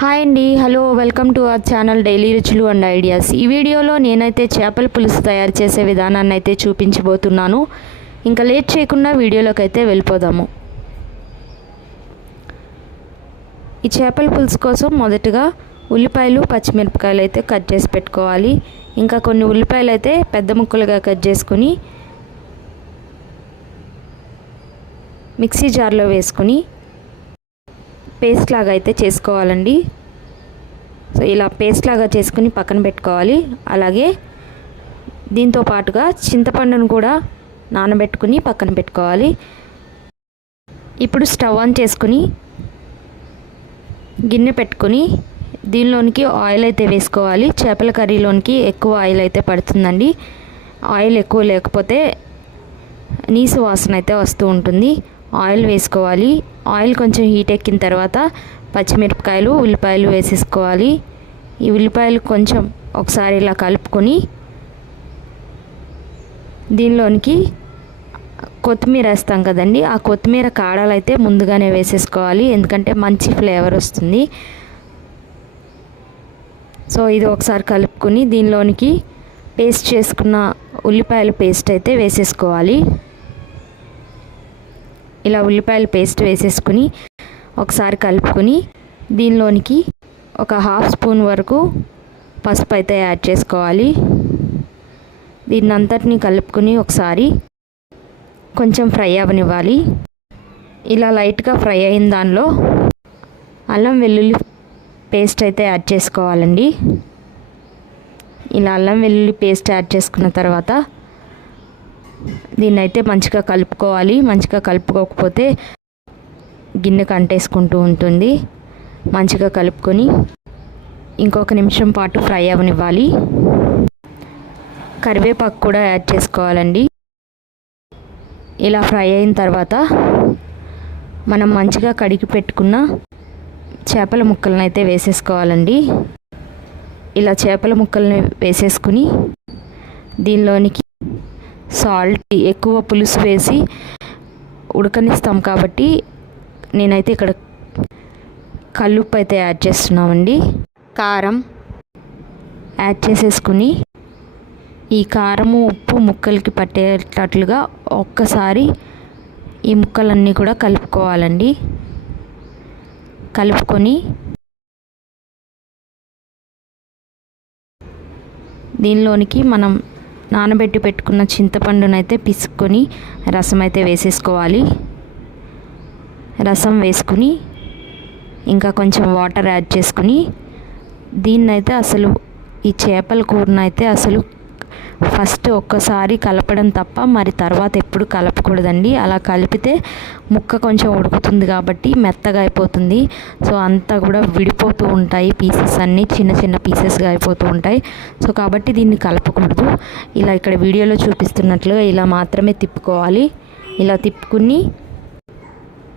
Hi అండి hello welcome to our channel daily రుచులు and ideas. ఈ వీడియోలో నేనైతే చేపల పులుసు తయారు చేసే విధానాన్ని అయితే చూపించబోతున్నాను. ఇంకా లేట్ చేయకుండా వీడియోలోకి అయితే వెళ్ళిపోదాము. ఈ చేపల పులుసు కోసం మొదటగా ఉల్లిపాయలు పచ్చిమిరపకాయలు అయితే కట్ చేసి పెట్టుకోవాలి. ఇంకా కొన్ని ఉల్లిపాయలు అయితే పెద్ద ముక్కలుగా కట్ చేసుకుని మిక్సీ జార్లో వేసుకుని పేస్ట్ లాగా అయితే చేసుకోవాలండి. సో ఇలా పేస్ట్ లాగా చేసుకుని పక్కన పెట్టుకోవాలి. అలాగే దీంతో పాటుగా చింతపండును కూడా నానబెట్టుకుని పక్కన పెట్టుకోవాలి. ఇప్పుడు స్టవ్ ఆన్ చేసుకుని గిన్నె పెట్టుకుని దీనిలోనికి ఆయిల్ అయితే వేసుకోవాలి. చేపల కర్రీలోనికి ఎక్కువ ఆయిల్ అయితే పడుతుందండి. ఆయిల్ ఎక్కువ లేకపోతే నీసు వాసన అయితే వస్తూ ఉంటుంది. ఆయిల్ వేసుకోవాలి. ఆయిల్ కొంచెం హీట్ ఎక్కిన తర్వాత పచ్చిమిరపకాయలు ఉల్లిపాయలు వేసేసుకోవాలి. ఈ ఉల్లిపాయలు కొంచెం ఒకసారి ఇలా కలుపుకొని దీనిలోనికి కొత్తిమీర వేస్తాం కదండి. ఆ కొత్తిమీర కాడలు అయితే ముందుగానే వేసేసుకోవాలి. ఎందుకంటే మంచి ఫ్లేవర్ వస్తుంది. సో ఇది ఒకసారి కలుపుకొని దీనిలోనికి పేస్ట్ చేసుకున్న ఉల్లిపాయల పేస్ట్ అయితే వేసేసుకోవాలి. ఇలా ఉల్లిపాయల పేస్ట్ వేసేసుకుని ఒకసారి కలుపుకొని దీనిలోనికి ఒక హాఫ్ స్పూన్ వరకు పసుపు అయితే యాడ్ చేసుకోవాలి. దీన్ని అంతటిని కలుపుకొని ఒకసారి కొంచెం ఫ్రై అవనివ్వాలి. ఇలా లైట్గా ఫ్రై అయిన దానిలో అల్లం వెల్లుల్లి పేస్ట్ అయితే యాడ్ చేసుకోవాలండి. ఇలా అల్లం వెల్లుల్లి పేస్ట్ యాడ్ చేసుకున్న తర్వాత దీన్ని అయితే మంచిగా కలుపుకోవాలి. మంచిగా కలుపుకోకపోతే గిన్నె కంటేసుకుంటూ ఉంటుంది. మంచిగా కలుపుకొని ఇంకొక నిమిషం పాటు ఫ్రై అవనివ్వాలి. కరివేపాకు కూడా యాడ్ చేసుకోవాలండి. ఇలా ఫ్రై అయిన తర్వాత మనం మంచిగా కడిగి పెట్టుకున్న చేపల ముక్కలను అయితే వేసేసుకోవాలండి. ఇలా చేపల ముక్కల్ని వేసేసుకుని దీనిలోనికి సాల్ట్ ఎక్కువ పులుసు వేసి ఉడకనిస్తాం కాబట్టి నేనైతే ఇక్కడ కల్లుప్పు అయితే యాడ్ చేస్తున్నామండి. కారం యాడ్ చేసేసుకుని ఈ కారము ఉప్పు ముక్కలకి పట్టేటట్లుగా ఒక్కసారి ఈ ముక్కలన్నీ కూడా కలుపుకోవాలండి. కలుపుకొని దీనిలోనికి మనం నానబెట్టి పెట్టుకున్న చింతపండునైతే పిసుక్కొని రసం అయితే వేసేసుకోవాలి. రసం వేసుకుని ఇంకా కొంచెం వాటర్ యాడ్ చేసుకుని దీన్నైతే అసలు ఈ చేపల కూరనైతే అసలు ఫస్ట్ ఒక్కసారి కలపడం తప్ప మరి తర్వాత ఎప్పుడు కలపకూడదండి. అలా కలిపితే ముక్క కొంచెం ఉడుకుతుంది కాబట్టి మెత్తగా అయిపోతుంది. సో అంతా కూడా విడిపోతూ ఉంటాయి పీసెస్ అన్నీ. చిన్న చిన్న పీసెస్గా అయిపోతూ ఉంటాయి. సో కాబట్టి దీన్ని కలపకూడదు. ఇలా ఇక్కడ వీడియోలో చూపిస్తున్నట్లుగా ఇలా మాత్రమే తిప్పుకోవాలి. ఇలా తిప్పుకుని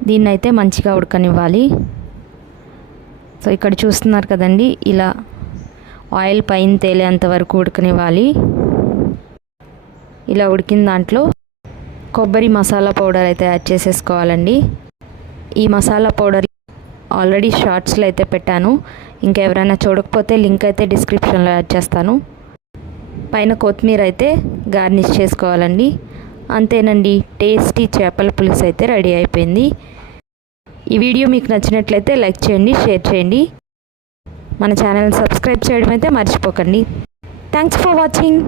దీన్ని అయితే మంచిగా ఉడకనివ్వాలి. సో ఇక్కడ చూస్తున్నారు కదండి ఇలా ఆయిల్ పైన తేలేంత వరకు ఉడకనివ్వాలి. ఇలా ఉడికిన దాంట్లో కొబ్బరి మసాలా పౌడర్ అయితే యాడ్ చేసేసుకోవాలండి. ఈ మసాలా పౌడర్ ఆల్రెడీ షార్ట్స్లో అయితే పెట్టాను. ఇంకా ఎవరైనా చూడకపోతే లింక్ అయితే డిస్క్రిప్షన్లో యాడ్ చేస్తాను. పైన కొత్తిమీర అయితే గార్నిష్ చేసుకోవాలండి. అంతేనండి టేస్టీ చేపల పులుసు అయితే రెడీ అయిపోయింది. ఈ వీడియో మీకు నచ్చినట్లయితే లైక్ చేయండి షేర్ చేయండి. మన ఛానల్ సబ్స్క్రైబ్ చేయడం అయితే మర్చిపోకండి. Thanks for watching.